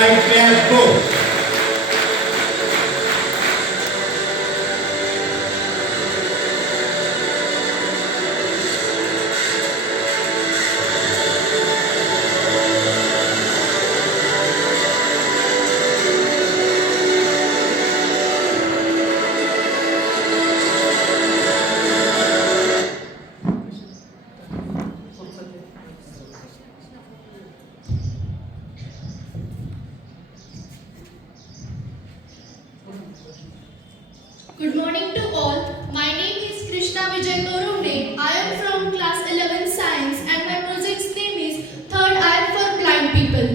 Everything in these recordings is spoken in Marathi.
Blind players go. Good morning to all. My name is Krishna Vijay Korunde. I am from class 11 science and my project's name is Third Eye for Blind People.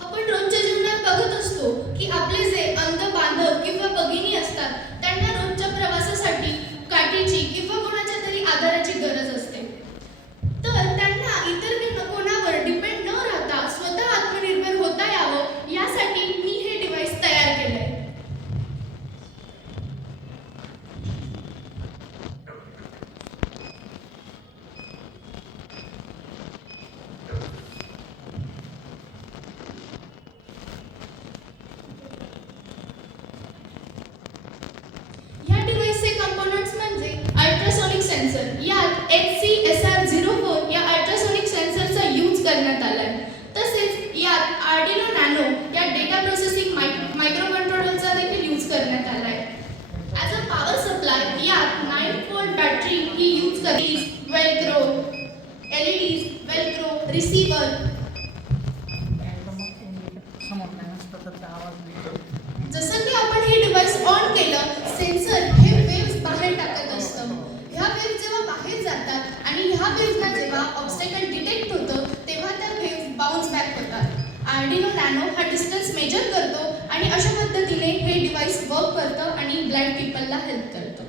आपण रोजच्या जीवनात बघत असतो की आपले जे अंध बांधव किंवा भगिनी असतात त्यांना रोजच्या प्रवासासाठी काठीची किंवा कोणाच्या तरी आधाराची गरज असते. तर त्यांना इतर कोणावर डिपेंड न राहता स्वतः आत्मनिर्भर होता यावं यासाठी मी हे डिव्हाइस तयार केलंय. या डिव्हाइसचे कंपोनंट्स म्हणजे अल्ट्रासोनिक सेन्सर. यात HCSR04 या अल्ट्रासोनिक सेन्सरचा यूज करण्यात आलाय. तसेच यात आर्डिनो नॅनो या डेटा प्रोसेसिंग मायक्रो कंट्रोलरचा देखील यूज करण्यात आलाय. ॲज अ पॉवर सप्लाय यात 9 वोल्ट बॅटरी ही यूज करते. Velcro LEDs, Velcro receiver. जसं की आपण हे डिव्हाइस ऑन केलं, सेन्सर हे वेव्स बाहेर टाकत असतं. ह्या वेव्स जेव्हा बाहेर जातात आणि ह्या वेव्सना जेव्हा ऑब्स्टॅकल डिटेक्ट होतं तेव्हा त्या वेव्स बाउन्स बॅक होतात. आर्डिनो नॅनो हा डिस्टन्स मेजर करतो आणि अशा पद्धतीने हे डिव्हाइस वर्क करतं आणि ब्लाइंड पीपलला हेल्प करतं.